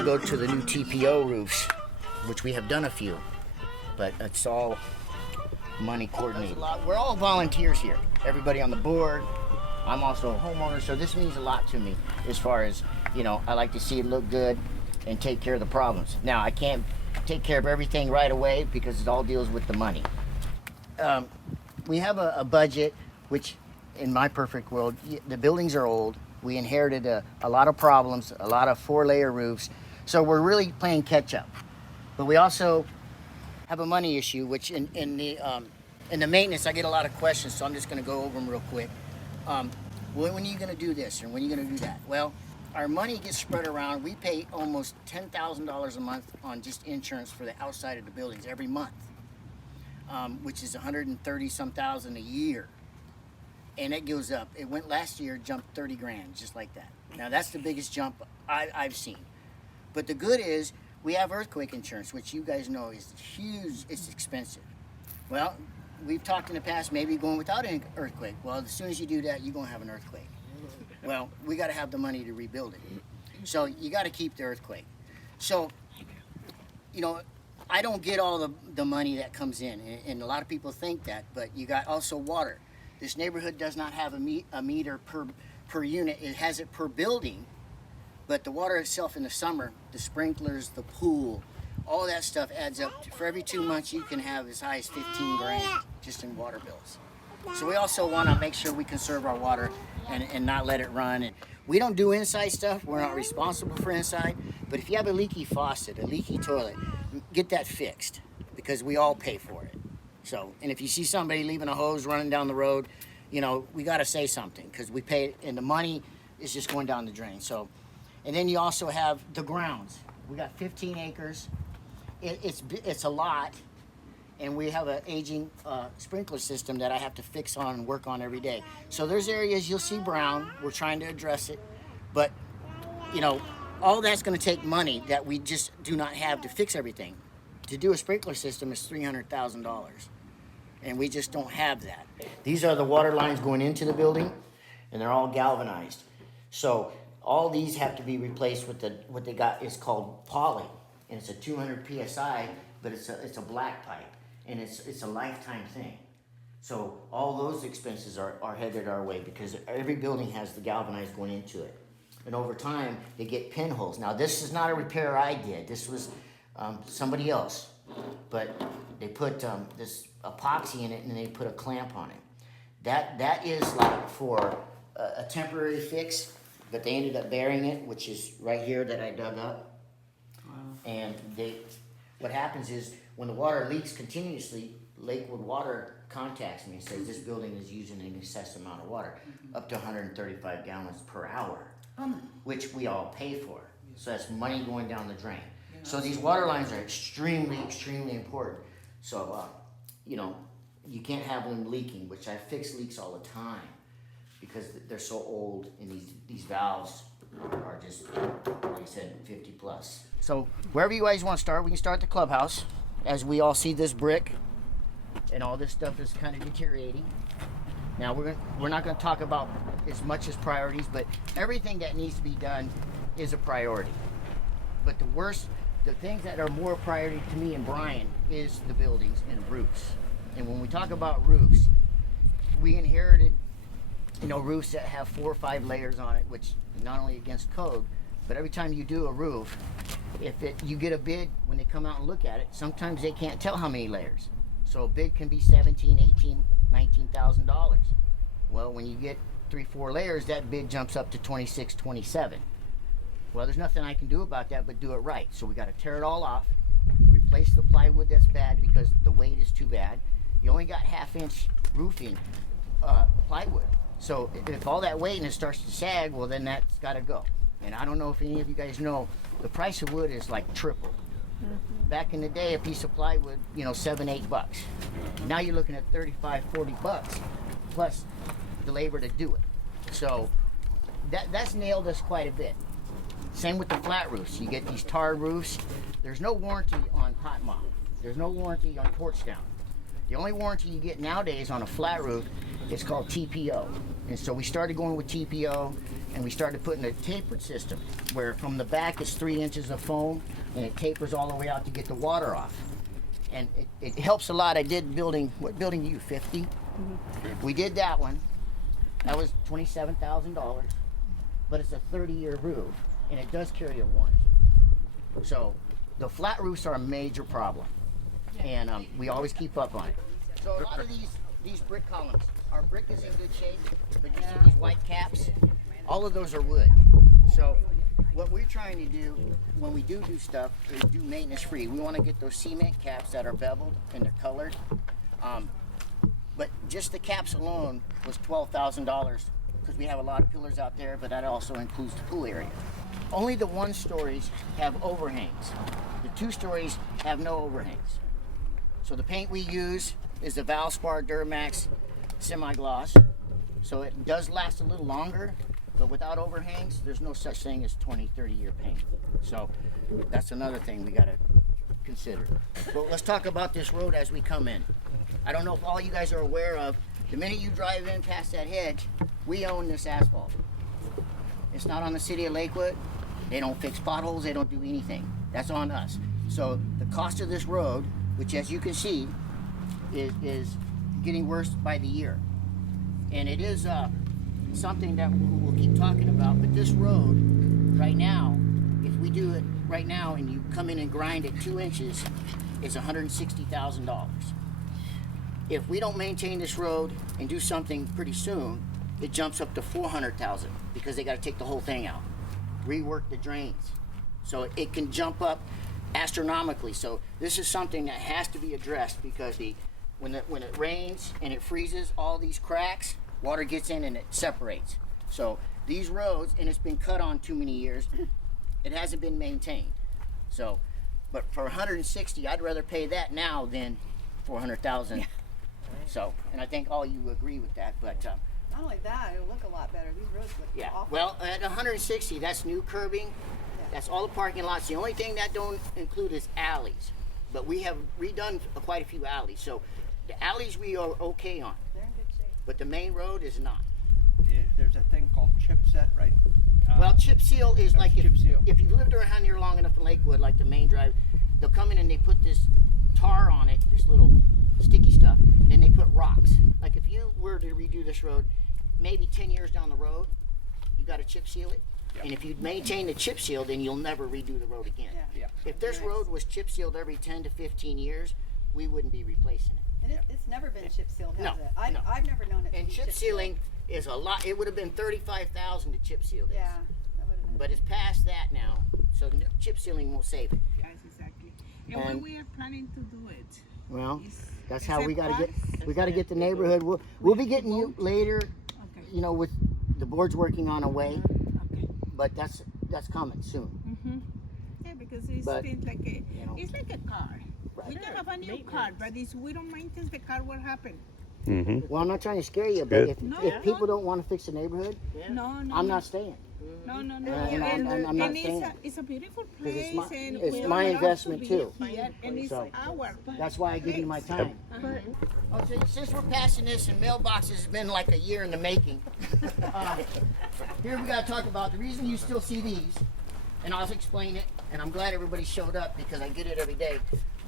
to go to the new TPO roofs, which we have done a few, but it's all money coordinated. We're all volunteers here. Everybody on the board. I'm also a homeowner, so this means a lot to me as far as, you know, I like to see it look good and take care of the problems. Now, I can't take care of everything right away because it all deals with the money. We have a budget, which in my perfect world, the buildings are old. We inherited a lot of problems, a lot of 4-layer roofs. So we're really playing catch up. But we also have a money issue, which in the maintenance, I get a lot of questions, so I'm just gonna go over them real quick. When are you gonna do this and when are you gonna do that? Well, our money gets spread around. We pay almost $10,000 a month on just insurance for the outside of the buildings every month, which is 130 some thousand a year. And it goes up. It went last year, jumped 30 grand, just like that. Now that's the biggest jump I've seen. But the good is we have earthquake insurance, which you guys know is huge, it's expensive. Well, we've talked in the past maybe going without an earthquake. Well, as soon as you do that, you're gonna have an earthquake. Well, we gotta have the money to rebuild it. So you gotta keep the earthquake. So, you know, I don't get all the money that comes in, and a lot of people think that, but you got also water. This neighborhood does not have a meter per unit. It has it per building, but the water itself in the summer, the sprinklers, the pool, all that stuff adds up. For every 2 months, you can have as high as 15 grand just in water bills. So we also want to make sure we conserve our water and not let it run. And we don't do inside stuff. We're not responsible for inside. But if you have a leaky faucet, a leaky toilet, get that fixed because we all pay for it. So, and if you see somebody leaving a hose running down the road, you know, we got to say something because we pay it and the money is just going down the drain. So, and then you also have the grounds. We got 15 acres. It's a lot. And we have an aging sprinkler system that I have to fix on and work on every day. So there's areas you'll see brown. We're trying to address it. But, you know, all that's going to take money that we just do not have to fix everything. To do a sprinkler system is $300,000. And we just don't have that. These are the water lines going into the building, and they're all galvanized. So all these have to be replaced with what they got is called poly. And it's a 200 PSI, but it's a black pipe. And it's a lifetime thing. So all those expenses are headed our way because every building has the galvanized going into it. And over time, they get pinholes. Now, this is not a repair I did. This was somebody else. But they put this epoxy in it and they put a clamp on it. That is like for a temporary fix, but they ended up burying it, which is right here that I dug up. Wow. And what happens is when the water leaks continuously, Lakewood Water contacts me and says this building is using an excessive amount of water, up to 135 gallons per hour, which we all pay for. So that's money going down the drain. So these water lines are extremely, extremely important. So, you know, you can't have them leaking, which I fix leaks all the time because they're so old and these valves are just, like I said, 50 plus. So wherever you guys want to start, we can start at the clubhouse. As we all see this brick and all this stuff is kind of deteriorating. Now we're not going to talk about as much as priorities, but everything that needs to be done is a priority. But the things that are more priority to me and Brian is the buildings and roofs. And when we talk about roofs, we inherited, you know, roofs that have 4 or 5 layers on it, which not only against code, but every time you do a roof, you get a bid, when they come out and look at it, sometimes they can't tell how many layers. So a bid can be $17,000, $18,000, $19,000. Well, when you get 3, 4 layers, that bid jumps up to $26,000, $27,000. Well, there's nothing I can do about that but do it right. So we got to tear it all off, replace the plywood that's bad because the weight is too bad. You only got 1/2-inch roofing plywood. So if all that weight and it starts to sag, well, then that's got to go. And I don't know if any of you guys know, the price of wood is like triple. Mm-hmm. Back in the day, a piece of plywood, you know, $7, $8. Now you're looking at $35, $40 plus the labor to do it. So that's nailed us quite a bit. Same with the flat roofs. You get these tar roofs. There's no warranty on hot mop. There's no warranty on porch down. The only warranty you get nowadays on a flat roof is called TPO. And so we started going with TPO, and we started putting a tapered system where from the back it's 3 inches of foam and it tapers all the way out to get the water off. And it helps a lot. I did building, what building you, 50? Mm-hmm. We did that one. That was $27,000, but it's a 30-year roof, and it does carry a warranty. So the flat roofs are a major problem, and we always keep up on it. So a lot of these brick columns, our brick is in good shape, but you see these white caps? All of those are wood. So what we're trying to do when we do stuff is do maintenance free. We want to get those cement caps that are beveled and they're colored. But just the caps alone was $12,000 because we have a lot of pillars out there, but that also includes the pool area. Only the 1 stories have overhangs. The 2 stories have no overhangs. So the paint we use is the Valspar Duramax semi-gloss. So it does last a little longer, but without overhangs, there's no such thing as 20, 30-year paint. So that's another thing we gotta consider. But let's talk about this road as we come in. I don't know if all you guys are aware of, the minute you drive in past that hedge, we own this asphalt. It's not on the city of Lakewood. They don't fix potholes, they don't do anything. That's on us. So the cost of this road, which as you can see, is getting worse by the year. And it is something that we'll keep talking about, but this road, right now, if we do it right now and you come in and grind it 2 inches, it's $160,000. If we don't maintain this road and do something pretty soon, it jumps up to $400,000 because they got to take the whole thing out, rework the drains. So it can jump up astronomically. So this is something that has to be addressed because when it rains and it freezes, all these cracks, water gets in and it separates. So these roads, and it's been cut on too many years, it hasn't been maintained. So, but for 160, I'd rather pay that now than 400,000. Yeah. So, and I think all you agree with that, but not only that, it'll look a lot better. These roads look awful. Well, at 160, that's new curbing. Yeah. That's all the parking lots. The only thing that don't include is alleys. But we have redone quite a few alleys. So the alleys we are okay on. They're in good shape. But the main road is not. There's a thing called chip set, right? Well, chip seal is like chip seal. If you've lived around here long enough in Lakewood, like the main drive, they'll come in and they put this tar on it, this little sticky stuff, and then they put rocks. Like if you were to redo this road, maybe 10 years down the road, you got to chip seal it. Yep. And if you maintain the chip seal, then you'll never redo the road again. Yeah. If this road was chip sealed every 10 to 15 years, we wouldn't be replacing it. And it's never been chip sealed, has No, it? I've never known it. And to be chip sealing is a lot. It would have been $35,000 to chip seal this. Yeah, that would have been. But it's past that now, so chip sealing won't save it. Yes, exactly. And when we are planning to do it, well, that's is how it we got to fast? get. We got to get the neighborhood. We'll be getting you later. Okay. You know, with the board's working on a way, Okay. but that's coming soon. Yeah, because it's But, things like a, you know. it's like a car. Right. We can have a new car, but if we don't maintain the car, what happens? Well, I'm not trying to scare you, but No, if people don't want to fix the neighborhood, No, I'm not staying. No. And I'm not saying that. It's a beautiful 'Cause place, and it's we my love investment, to be too. Here, and it's So, our. That's why I give you my time. Oh, since we're passing this and mailboxes has been like a year in the making, here we got to talk about the reason you still see these, and I'll explain it, and I'm glad everybody showed up because I get it every day.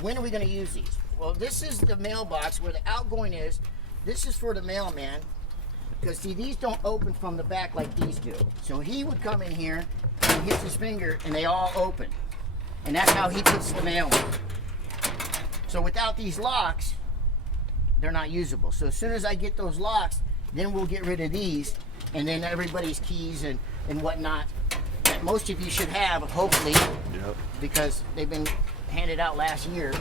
When are we going to use these? Well, this is the mailbox where the outgoing is. This is for the mailman, because see, these don't open from the back like these do. So he would come in here and hits his finger and they all open. And that's how he puts the mail in. So without these locks, they're not usable. So as soon as I get those locks, then we'll get rid of these, and then everybody's keys and whatnot that most of you should have, hopefully, because they've been handed out last year.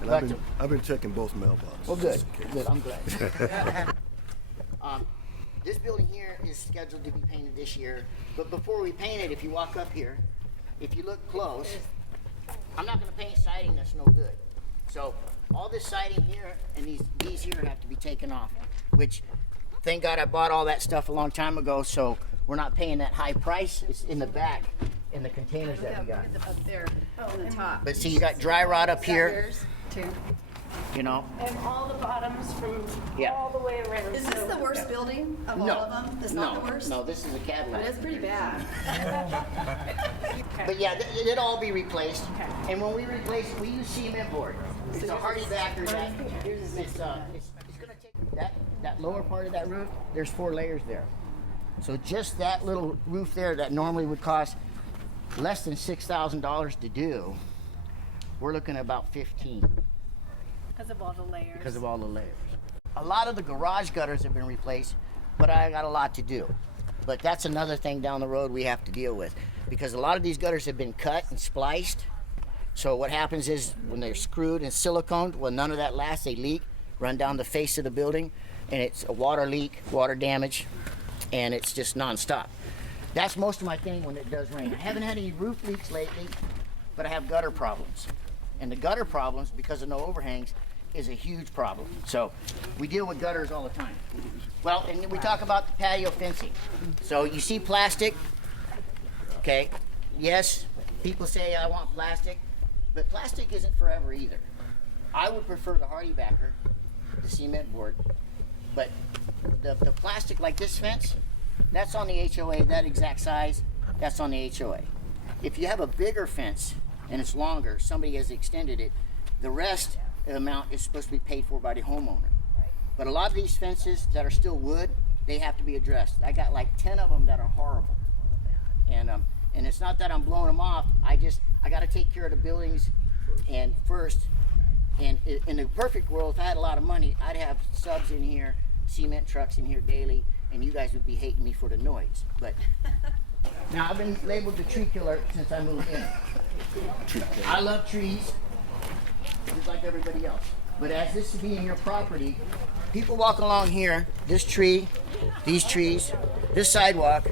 And I've been checking both mailboxes. Well, good. Good. I'm glad. This building here is scheduled to be painted this year, but before we paint it, if you walk up here, if you look close, I'm not going to paint siding that's no good. So all this siding here and these here have to be taken off, which thank God I bought all that stuff a long time ago, so we're not paying that high price. It's in the back in the containers that we got. Up there on the top. But see, you got dry rot up here. Yours, too. you know. And all the bottoms from Yeah. all the way around. Is this the worst building of all of them? It's not the worst? No, this is a But Cadillac. it's pretty bad. But yeah, it'll all be replaced. And when we replace it, we use cement board. It's a hardy backer that it's gonna take that lower part of that roof. There's 4 layers there. So just that little roof there that normally would cost less than $6,000 to do, we're looking at about 15 Because of all the layers. because of all the layers. A lot of the garage gutters have been replaced, but I got a lot to do. But that's another thing down the road we have to deal with, because a lot of these gutters have been cut and spliced. So what happens is when they're screwed and siliconed, well, none of that lasts. They leak, run down the face of the building, and it's a water leak, water damage, and it's just nonstop. That's most of my thing when it does rain. I haven't had any roof leaks lately, but I have gutter problems. And the gutter problems, because of no overhangs, is a huge problem. So we deal with gutters all the time. Well, and we talk about the patio fencing. So you see plastic, okay? Yes, people say I want plastic, but plastic isn't forever either. I would prefer the hardy backer, the cement board, but the plastic like this fence, that's on the HOA, that exact size, that's on the HOA. If you have a bigger fence and it's longer, somebody has extended it, the rest amount is supposed to be paid for by the homeowner. But a lot of these fences that are still wood, they have to be addressed. I got like 10 of them that are horrible. And it's not that I'm blowing them off, I got to take care of the buildings and first. And in the perfect world, if I had a lot of money, I'd have subs in here, cement trucks in here daily, and you guys would be hating me for the noise. But now I've been labeled the tree killer since I moved in. I love trees, just like everybody else. But as this is being your property, people walk along here, this tree, these trees, this sidewalk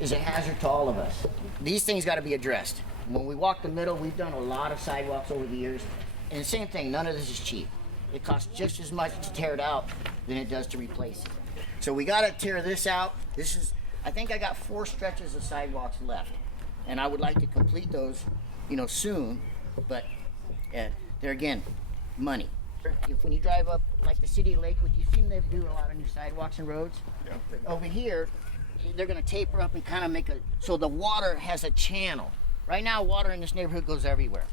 is a hazard to all of us. These things got to be addressed. When we walk the middle, we've done a lot of sidewalks over the years. And the same thing, none of this is cheap. It costs just as much to tear it out than it does to replace it. So we gotta tear this out. I think I got 4 stretches of sidewalks left. And I would like to complete those, soon. But they're again, money. When you drive up, like the city of Lakewood, you've seen them do a lot of new sidewalks and roads. Yeah. Over here, they're gonna taper up and kind of so the water has a channel. Right now, water in this neighborhood goes everywhere.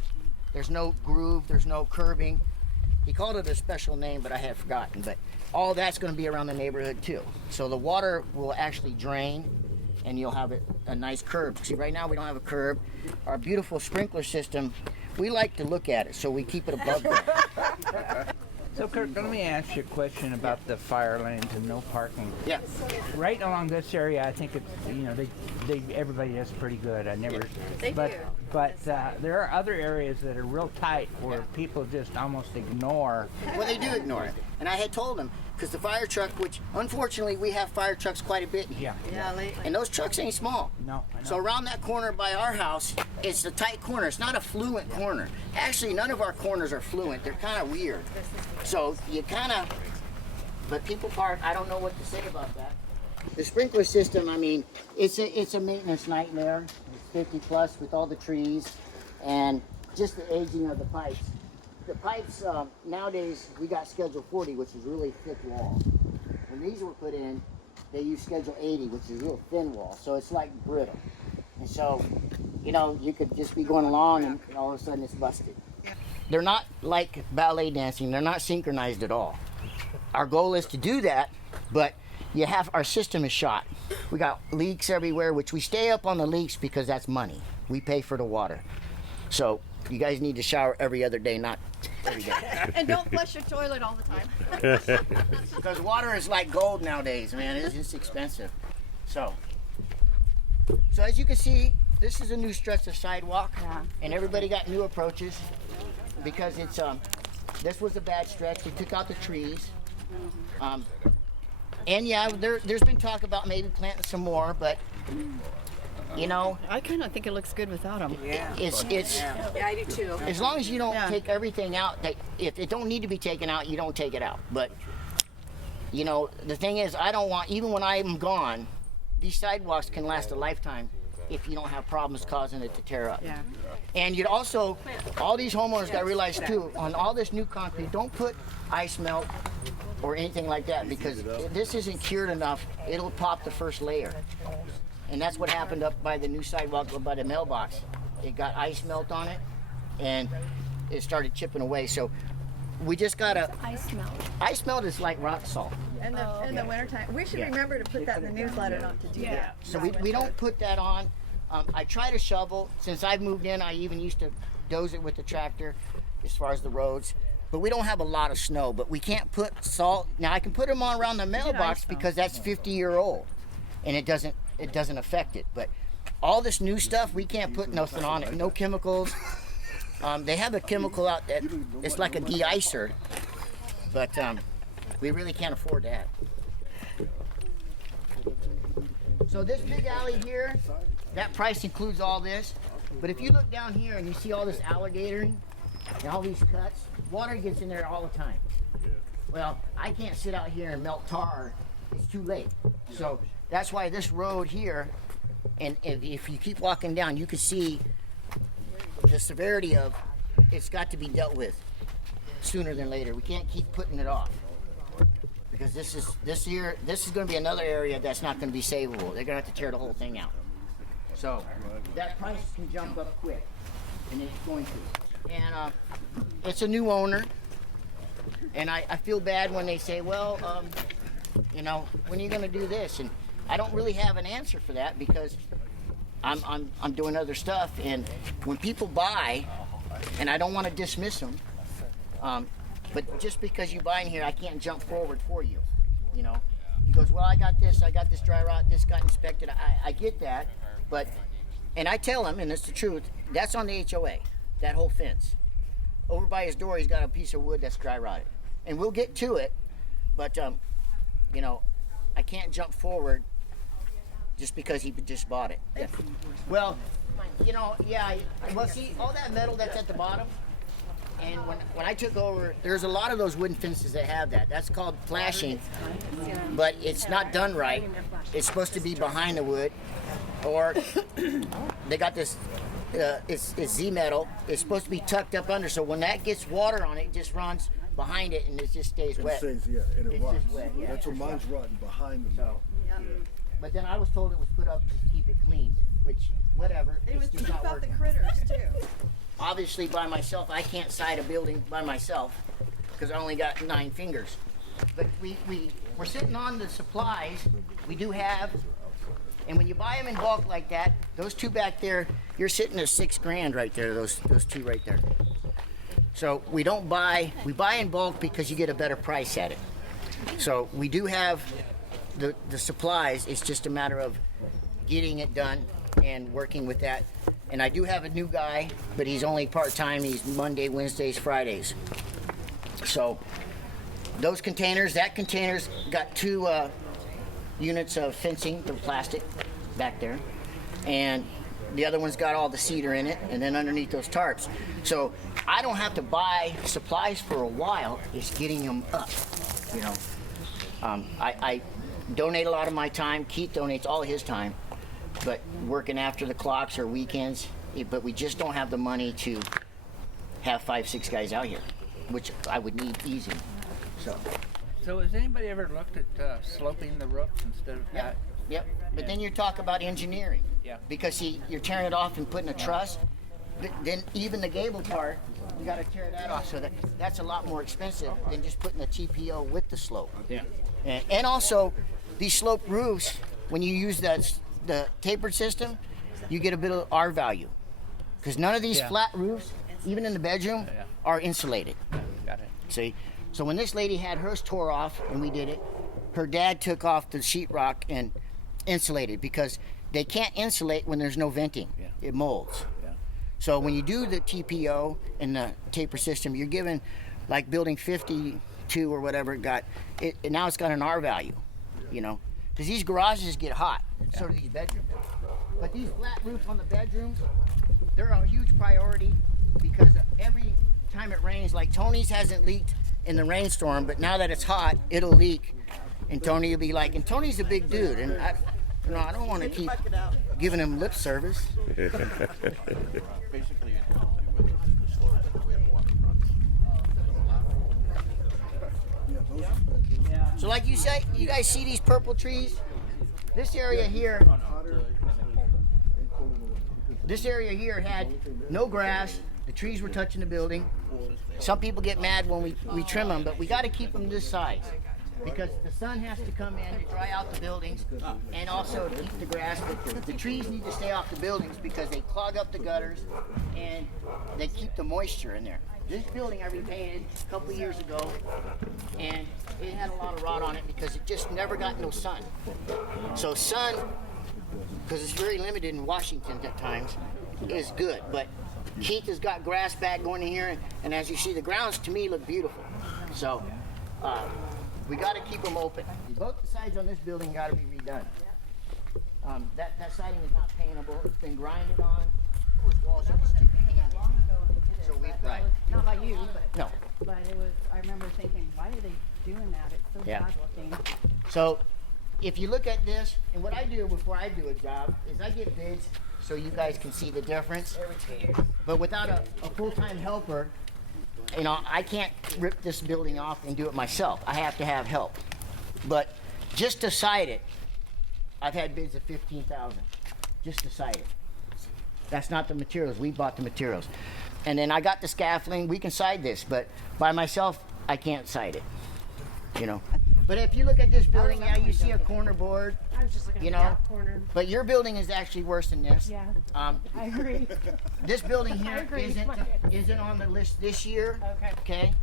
There's no groove, there's no curbing. He called it a special name, but I have forgotten. But all that's going to be around the neighborhood too. So the water will actually drain, and you'll have a nice curb. See, right now we don't have a curb. Our beautiful sprinkler system, we like to look at it, so we keep it above ground. So Kurt, let me ask you a question about the fire lanes and no parking. Yeah. Right along this area, I think it's everybody does pretty good. They do. But there are other areas that are real tight where people just almost ignore. Well, they do ignore it, and I had told them because the fire truck, which unfortunately we have fire trucks quite a bit here. Yeah, lately. And those trucks ain't small. No, I know. So around that corner by our house, it's a tight corner. It's not a fluent corner. Actually, none of our corners are fluent. They're kind of weird. So you but people park, I don't know what to say about that. The sprinkler system, I mean, it's a maintenance nightmare. It's 50 plus with all the trees and just the aging of the pipes. The pipes, nowadays, we got Schedule 40, which is really thick wall. When these were put in, they used Schedule 80, which is real thin wall. So it's like brittle. And so, you could just be going along and all of a sudden it's busted. They're not like ballet dancing. They're not synchronized at all. Our goal is to do that, but our system is shot. We got leaks everywhere, which we stay up on the leaks because that's money. We pay for the water. So you guys need to shower every other day, not every day. And don't flush your toilet all the time. Because water is like gold nowadays, man. It's just expensive. So as you can see, this is a new stretch of sidewalk, and everybody got new approaches because this was a bad stretch. They took out the trees. And yeah, there's been talk about maybe planting some more, but I kind of think it looks good without them. yeah, I do too. as long as you don't take everything out. If it don't need to be taken out, you don't take it out. But the thing is, I don't want, even when I'm gone, these sidewalks can last a lifetime if you don't have problems causing it to tear up. Yeah. And you'd also, all these homeowners got to realize too, on all this new concrete, don't put ice melt or anything like that, because if this isn't cured enough, it'll pop the first layer. And that's what happened up by the new sidewalk by the mailbox. It got ice melt on it, and it started chipping away. So we just gotta. Ice melt. Ice melt is like rock salt. In the wintertime. We should Yeah. remember to put that in the newsletter not to do that. So we don't put that on. I try to shovel. Since I've moved in, I even used to doze it with the tractor as far as the roads. But we don't have a lot of snow, but we can't put salt. Now I can put them on around the mailbox because that's 50-year-old, and it doesn't affect it. But all this new stuff, we can't put nothing on it. No chemicals. They have a chemical out that it's like a de-icer, but we really can't afford that. So this big alley here, that price includes all this. But if you look down here and you see all this alligatoring and all these cuts, water gets in there all the time. Well, I can't sit out here and melt tar. It's too late. So that's why this road here, and if you keep walking down, you can see the severity of it's got to be dealt with sooner than later. We can't keep putting it off, because this is going to be another area that's not going to be savable. They're going to have to tear the whole thing out. So that price can jump up quick, and it's going to. And it's a new owner, and I feel bad when they say, well, you know, when are you going to do this? And I don't really have an answer for that, because I'm doing other stuff, and when people buy, and I don't want to dismiss them, but just because you buy in here, I can't jump forward for you. You know, he goes, well, I got this dry rot, this got inspected. I get that, but, and I tell him, and it's the truth, that's on the HOA, that whole fence. Over by his door, he's got a piece of wood that's dry rotted, and we'll get to it, but you know, I can't jump forward just because he just bought it. Yeah. Well, you know, yeah. Well, see, all that metal that's at the bottom, and when I took over, there's a lot of those wooden fences that have that. That's called flashing, but it's not done right. It's supposed to be behind the wood, or they got this. It's Z metal. It's supposed to be tucked up under, so when that gets water on it, it just runs behind it, and it just stays wet. It stays, yeah, and it It's rots. just wet, yeah. That's what mine's rotting behind the metal. Yeah. But then I was told it was put up to keep it clean, which, whatever, It was it's to just keep not out the working. critters too. Obviously, by myself, I can't side a building by myself because I only got 9 fingers. But we're sitting on the supplies we do have, and when you buy them in bulk like that, those 2 back there, you're sitting at $6 grand right there, those 2 right there. So we buy in bulk because you get a better price at it. So we do have the supplies. It's just a matter of getting it done and working with that. And I do have a new guy, but he's only part-time. He's Monday, Wednesdays, Fridays. So those containers, that container's got 2 units of fencing, the plastic back there. And the other one's got all the cedar in it, and then underneath those tarps. So I don't have to buy supplies for a while. It's getting them up, you know. I donate a lot of my time. Keith donates all his time, but working after the clocks or weekends. But we just don't have the money to have 5, 6 guys out here, which I would need easy. So has anybody ever looked at sloping the roofs instead of that? Yep. But then you talk about engineering. Yeah. Because see, you're tearing it off and putting a truss. Then even the gable part, you got to tear that off. So that's a lot more expensive than just putting a TPO with the slope. Yeah. And also, these sloped roofs, when you use the tapered system, you get a bit of R value. Because none of these flat roofs, even in the bedroom, are insulated. Got it. See? So when this lady had hers tore off, and we did it, her dad took off the sheetrock and insulated, because they can't insulate when there's no venting. Yeah. It molds. Yeah. So when you do the TPO and the taper system, you're given, like building 52 or whatever it got, and now it's got an R value, you know, because these garages get hot, so do these bedrooms. But these flat roofs on the bedrooms, they're a huge priority, because every time it rains, like Tony's hasn't leaked in the rainstorm, but now that it's hot, it'll leak, and Tony will be like, and Tony's a big dude, and No, I don't want to keep giving him lip service. Basically, it has to do with the slope and the way the water runs. So like you say, you guys see these purple trees? This area here had no grass. The trees were touching the building. Some people get mad when we trim them, but we got to keep them this size because the sun has to come in to dry out the buildings and also keep the grass. But the trees need to stay off the buildings because they clog up the gutters and they keep the moisture in there. This building I repainted a couple of years ago, and it had a lot of rot on it because it just never got no sun. So sun, because it's very limited in Washington at times, is good. But Keith has got grass back going in here, and as you see, the grounds to me look beautiful. So we got to keep them open. Both sides on this building got to be redone. That siding is not paintable. It's been grinded on. Those walls are just too handy. So we right. Not by you, but No. but it was. I remember thinking, why are they doing that? It's so Yeah. bad looking. So if you look at this, and what I do before I do a job is I get bids so you guys can see the difference. But without a full-time helper, you know, I can't rip this building off and do it myself. I have to have help. But just to side it, I've had bids of $15,000 just to side it. That's not the materials. We bought the materials. And then I got the scaffolding. We can side this, but by myself, I can't side it. You know. But if you look at this building, yeah, you see a corner board. I was just looking You at know, that corner. but your building is actually worse than this. Yeah, I agree. This building I here agree. isn't on the list this year. Okay. Okay.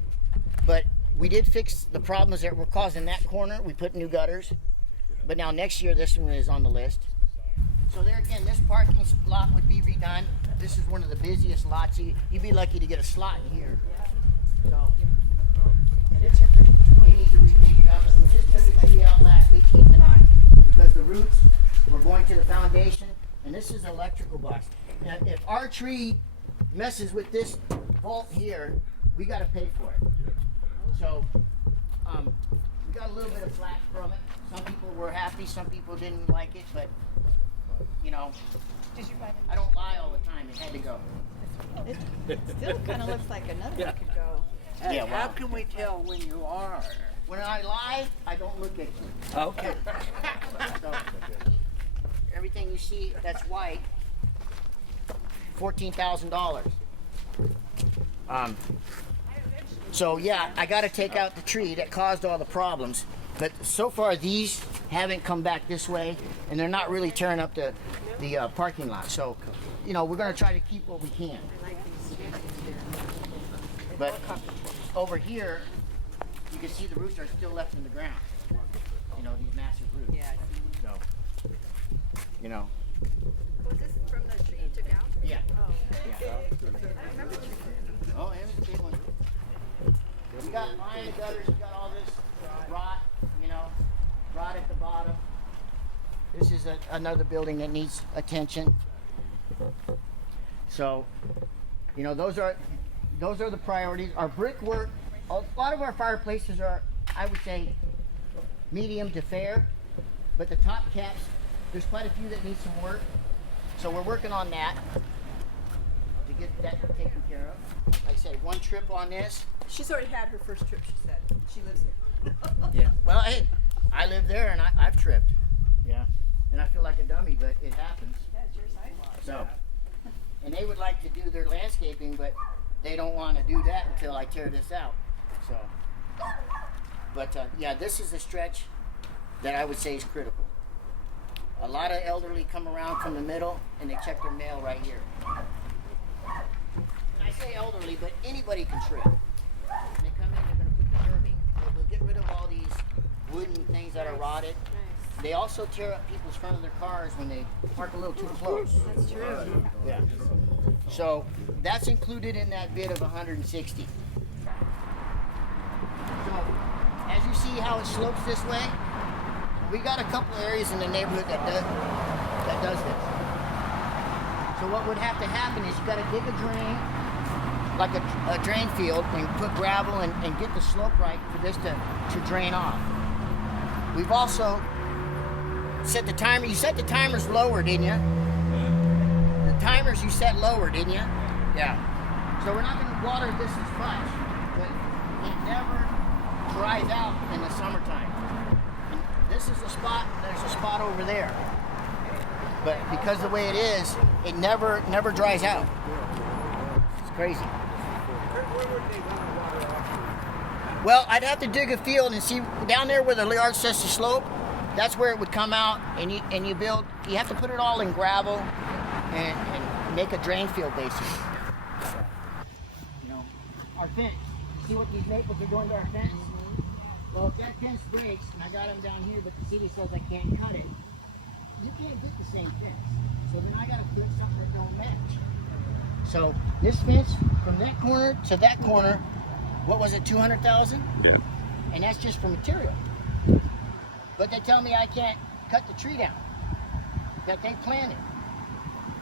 But we did fix the problems that were causing that corner. We put new gutters. But now next year, this one is on the list. So there again, this parking lot would be redone. This is one of the busiest lots. You'd be lucky to get a slot in here. So we need to repaint that. We just took the tree out last week, Keith and I, because the roots were going to the foundation, and this is electrical box. Now, if our tree messes with this vault here, we got to pay for it. So we got a little bit of flack from it. Some people were happy, some people didn't like it, but you know, I don't lie all the time. It had to go. It still kind of looks like another one could go. Yeah, How well, can we tell when you are? when I lie, I don't look at you. Okay. So, everything you see that's white, $14,000. So yeah, I got to take out the tree that caused all the problems. But so far, these haven't come back this way, and they're not really tearing up the parking lot. So, you know, we're going to try to keep what we can. But over here, you can see the roots are still left in the ground. You know, these massive roots. Yeah, So, you know. was this from the tree you took out? Yeah. Oh. Yeah. Oh, there's a big one. We got line gutters, we got all this rot, you know, rot at the bottom. This is another building that needs attention. So, you know, those are the priorities. Our brickwork, a lot of our fireplaces are, I would say, medium to fair, but the top caps, there's quite a few that need some work. So we're working on that to get that taken care of. Like I said, one trip on this. She's already had her first trip, she said. She lives here. Yeah. Well, hey, I live there and I've tripped. Yeah. And I feel like a dummy, but it happens. That's your sidewalk. So, and they would like to do their landscaping, but they don't want to do that until I tear this out. So, but yeah, this is a stretch that I would say is critical. A lot of elderly come around from the middle and they check their mail right here. I say elderly, but anybody can trip. They come in, they're going to put the curbing. We'll get rid of all these wooden things that are rotted. They also tear up people's front of their cars when they park a little too close. That's true. Yeah. So that's included in that bid of 160. So as you see how it slopes this way, we got a couple areas in the neighborhood that does this. So what would have to happen is you got to dig a drain, like a drain field, and put gravel and get the slope right for this to drain off. We've also set the timer. You set the timers lower, didn't you? The timers you set lower, didn't you? Yeah. So we're not going to water this as much, but it never dries out in the summertime. And this is a spot, there's a spot over there. But because the way it is, it never dries out. It's crazy. Well, I'd have to dig a field and see down there where the large says the slope. That's where it would come out, and you have to put it all in gravel and make a drain field basically. You know, our fence. See what these maples are doing to our fence? Well, if that fence breaks, and I got them down here, but the city says I can't cut it, you can't get the same fence. So then I got to put something that don't match. So this fence from that corner to that corner, what was it, 200,000? Yeah. And that's just for material. But they tell me I can't cut the tree down that they planted.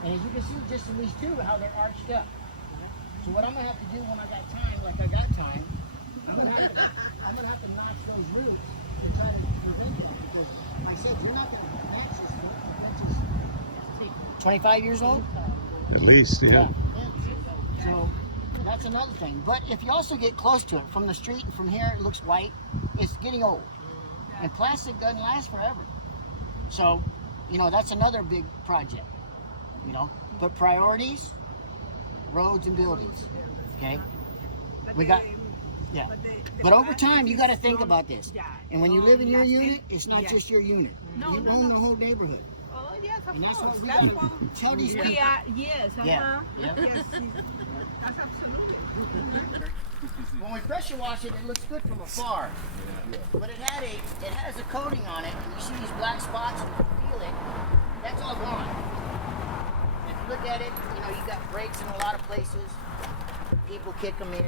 And as you can see, just at least two, how they're arched up. So what I'm gonna have to do when I got time, like I got time, I'm gonna have to notch those roots and try to prevent it. Because like I said, you're not gonna match this. This is 25 years old? At least, yeah. So that's another thing. But if you also get close to it, from the street and from here, it looks white. It's getting old. And plastic doesn't last forever. So, you know, that's another big project, you know. But priorities, roads and buildings, okay? We got, yeah. But over time, you got to think about this. And when you live in your unit, it's not just your unit. You own the whole neighborhood. Oh, yes, of And that's course. what we That's got to tell these people. we are, yes, Yeah. Yes, that's absolutely. When we pressure wash it, it looks good from afar. But it has a coating on it, and you see these black spots and you feel it. That's all gone. If you look at it, you know, you got breaks in a lot of places. People kick them in.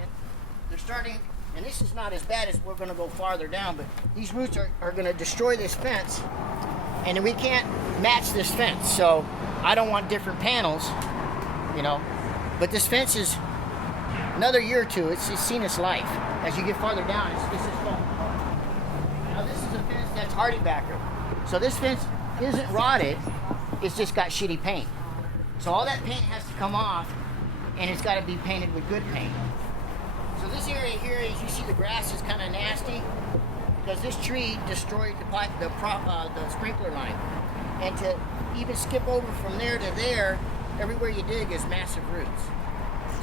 They're starting, and this is not as bad as we're going to go farther down, but these roots are going to destroy this fence, and we can't match this fence. So I don't want different panels, you know. But this fence is another year or two. It's seen its life. As you get farther down, it's just falling apart. Now this is a fence that's hardy backer. So this fence isn't rotted. It's just got shitty paint. So all that paint has to come off, and it's got to be painted with good paint. So this area here, as you see, the grass is kind of nasty because this tree destroyed the sprinkler line. And to even skip over from there to there, everywhere you dig is massive roots.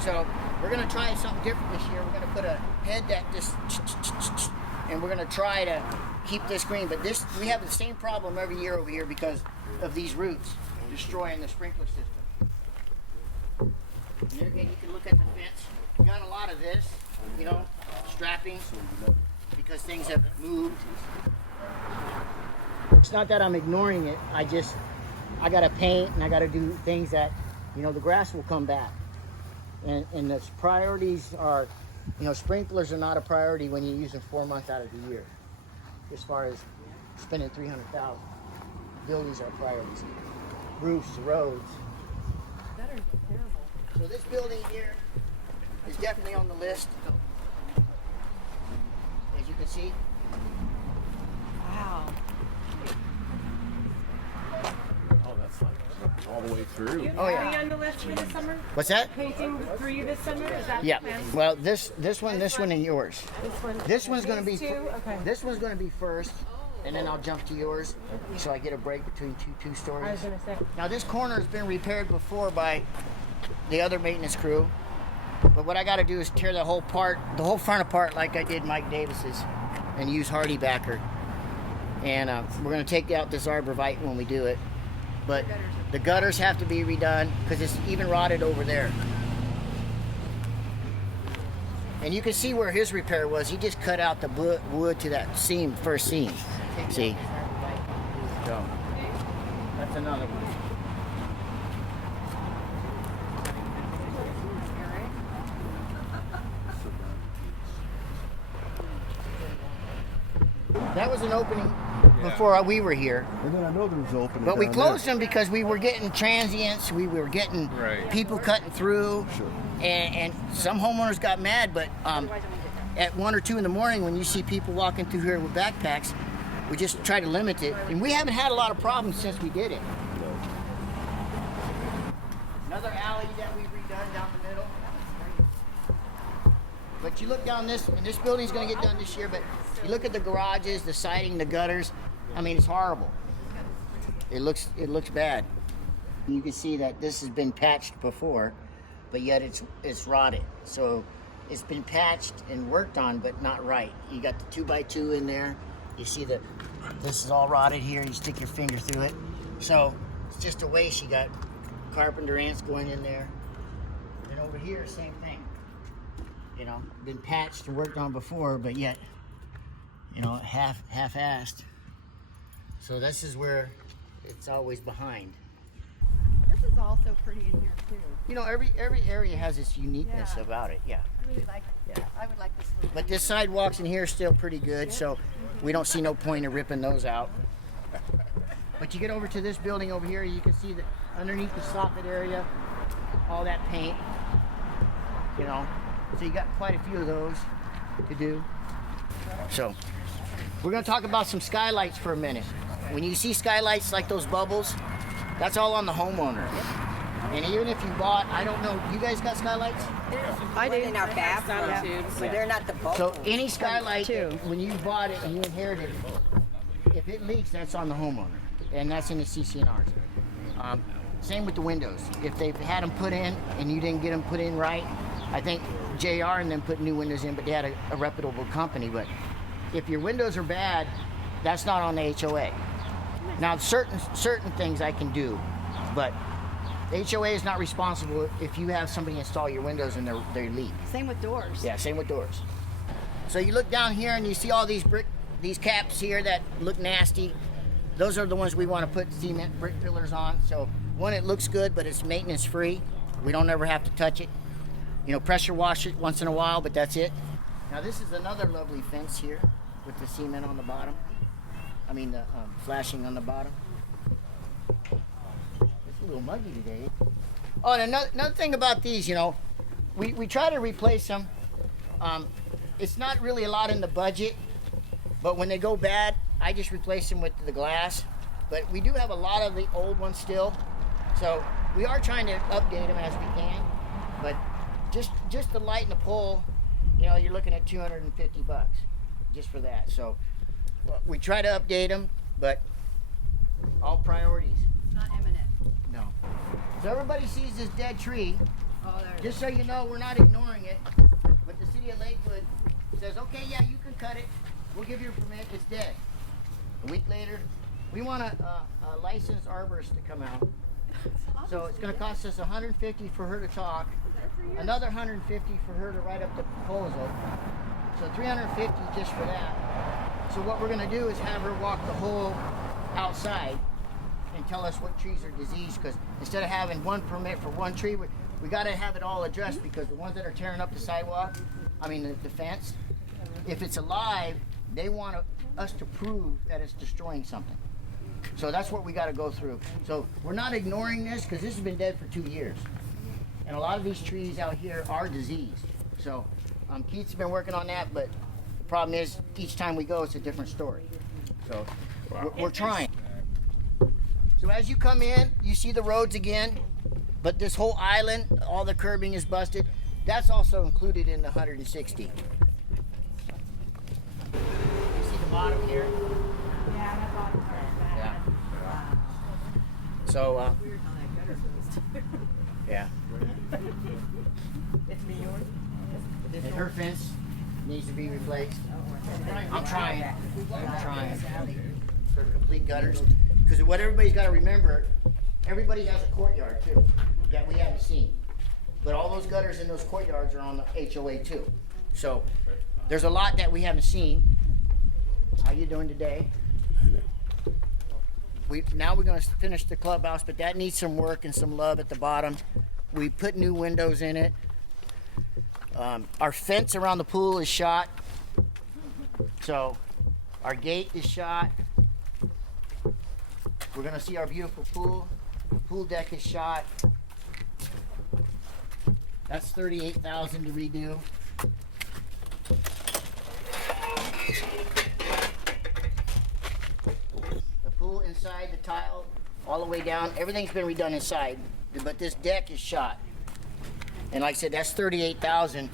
So we're going to try something different this year. We're going to put a head that just, and we're going to try to keep this green. But this, we have the same problem every year over here because of these roots destroying the sprinkler system. And there again, you can look at the fence. We got a lot of this, you know, strapping because things have moved. It's not that I'm ignoring it. I got to paint and I got to do things that, you know, the grass will come back. And the priorities are, you know, sprinklers are not a priority when you use them 4 months out of the year. As far as spending $300,000, buildings are priorities. Roofs, roads. So this building here is definitely on the list. As you can see. Wow. Oh, that's like all the way through. Oh Are you yeah. on the list for this summer? What's that? Painting for you this summer? Is that Yeah. the plan? Well, this one, and yours. This one. This one's going to be. These two? Okay. This one's going to be first, and then I'll jump to yours, so I get a break between two stories. I was gonna say. Now this corner has been repaired before by the other maintenance crew, but what I got to do is tear the whole front apart like I did Mike Davis's, and use hardy backer. And we're going to take out this arborvitae when we do it, but the gutters have to be redone because it's even rotted over there. And you can see where his repair was. He just cut out the wood to that seam, first seam. See? So that's another one. That was an opening before we were here. And then I know there was opening. But we closed them because we were getting transients, we were getting people cutting through, and some homeowners got mad, but at 1 or 2 in the morning when you see people walking through here with backpacks, we just try to limit it, and we haven't had a lot of problems since we did it. Another alley that we've redone down the middle. But you look down this, and this building's going to get done this year, but you look at the garages, the siding, the gutters. I mean, it's horrible. It looks bad. You can see that this has been patched before, but yet it's rotted. So it's been patched and worked on, but not right. You got the 2x2 in there. You see this is all rotted here. You stick your finger through it. So it's just a waste. You got carpenter ants going in there. And over here, same thing. You know, been patched and worked on before, but yet, you know, half-assed. So this is where it's always behind. This is also pretty in here too. You know, every area has its uniqueness Yeah. about it. Yeah. I really like it. Yeah. I would like this little. But this sidewalks in here are still pretty good, so we don't see no point in ripping those out. But you get over to this building over here, you can see that underneath the soffit area, all that paint, you know. So you got quite a few of those to do. So we're gonna talk about some skylights for a minute. When you see skylights like those bubbles, that's all on the homeowner. And even if you bought, I don't know, you guys got skylights? I do in our bathroom, but they're not the bulk. So any skylight, when you bought it and you inherited it, if it leaks, that's on the homeowner. And that's in the CCNRs. Same with the windows. If they've had them put in and you didn't get them put in right, I think JR and them put new windows in, but they had a reputable company. But if your windows are bad, that's not on the HOA. Now, certain things I can do, but the HOA is not responsible if you have somebody install your windows and they leak. Same with doors. Yeah, same with doors. So you look down here and you see all these caps here that look nasty. Those are the ones we want to put cement brick pillars on. So one, it looks good, but it's maintenance free. We don't ever have to touch it. You know, pressure wash it once in a while, but that's it. Now this is another lovely fence here with the cement on the bottom. I mean the flashing on the bottom. It's a little muggy today. Oh, and another thing about these, you know, we try to replace them. It's not really a lot in the budget, but when they go bad, I just replace them with the glass. But we do have a lot of the old ones still, so we are trying to update them as we can. But just the light and the pole, you know, you're looking at $250 just for that. So we try to update them, but all priorities. Not imminent. No. So everybody sees this dead tree. Oh, there it Just so you know, we're not ignoring it. But the city of Lakewood says, okay, yeah, you can cut it. We'll give you a permit. It's dead. A week later, we want a licensed arborist to come out. So it's going to cost us $150 for her to talk, another $150 for her to write up the proposal. So $350 just for that. So what we're going to do is have her walk the whole outside and tell us what trees are diseased, because instead of having one permit for one tree, we got to have it all addressed, because the ones that are tearing up the sidewalk, the fence, if it's alive, they want us to prove that it's destroying something. So that's what we got to go through. So we're not ignoring this, because this has been dead for 2 years. And a lot of these trees out here are diseased. So Keith's been working on that, but the problem is each time we go, it's a different story. So we're trying. So as you come in, you see the roads again, but this whole island, all the curbing is busted. That's also included in the 160. You see the bottom here? Yeah, the bottom part is bad. Yeah. So, yeah. And her fence needs to be replaced. I'm trying for complete gutters. Because what everybody's got to remember, everybody has a courtyard too that we haven't seen. But all those gutters in those courtyards are on the HOA too. So there's a lot that we haven't seen. How you doing today? Now we're going to finish the clubhouse, but that needs some work and some love at the bottom. We put new windows in it. Our fence around the pool is shot. So our gate is shot. We're going to see our beautiful pool. The pool deck is shot. That's $38,000 to redo. inside, the tile, all the way down. Everything's been redone inside, but this deck is shot. And like I said, that's $38,000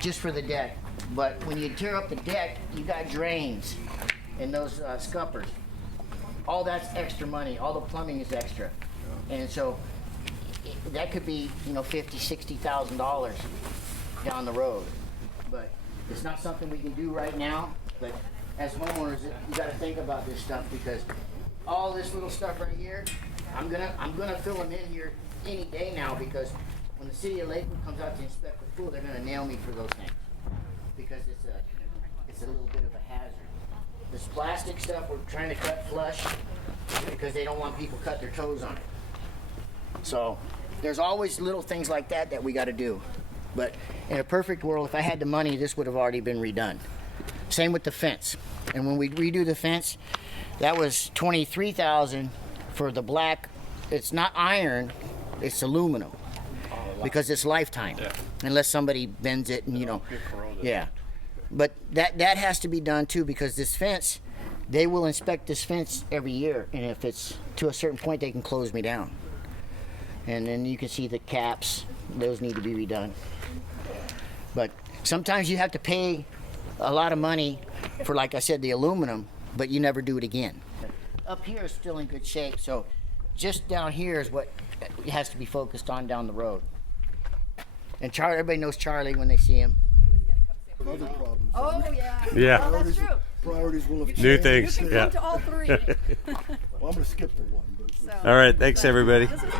just for the deck. But when you tear up the deck, you got drains and those scuppers. All that's extra money. All the plumbing is extra. And so that could be, $50,000, $60,000 down the road. But it's not something we can do right now. But as homeowners, you got to think about this stuff, because all this little stuff right here, I'm gonna fill them in here any day now, because when the city of Lakewood comes out to inspect the pool, they're gonna nail me for those things, because it's a little bit of a hazard. This plastic stuff we're trying to cut flush because they don't want people cut their toes on it. So there's always little things like that we got to do. But in a perfect world, if I had the money, this would have already been redone. Same with the fence. And when we redo the fence, that was $23,000 for the black. It's not iron, it's aluminum, because it's lifetime, unless somebody bends it and yeah. But that has to be done too, because this fence, they will inspect this fence every year, and if it's to a certain point, they can close me down. And then you can see the caps; those need to be redone. But sometimes you have to pay a lot of money for, like I said, the aluminum, but you never do it again. Up here is still in good shape, so just down here is what has to be focused on down the road. And Charlie, everybody knows Charlie when they see him. Other problems. Oh, yeah. Yeah. Oh, that's true. Priorities will have changed. New things. You can Yeah. come to all three. Well, I'm going to skip the one. But So, All right. Thanks, everybody. this is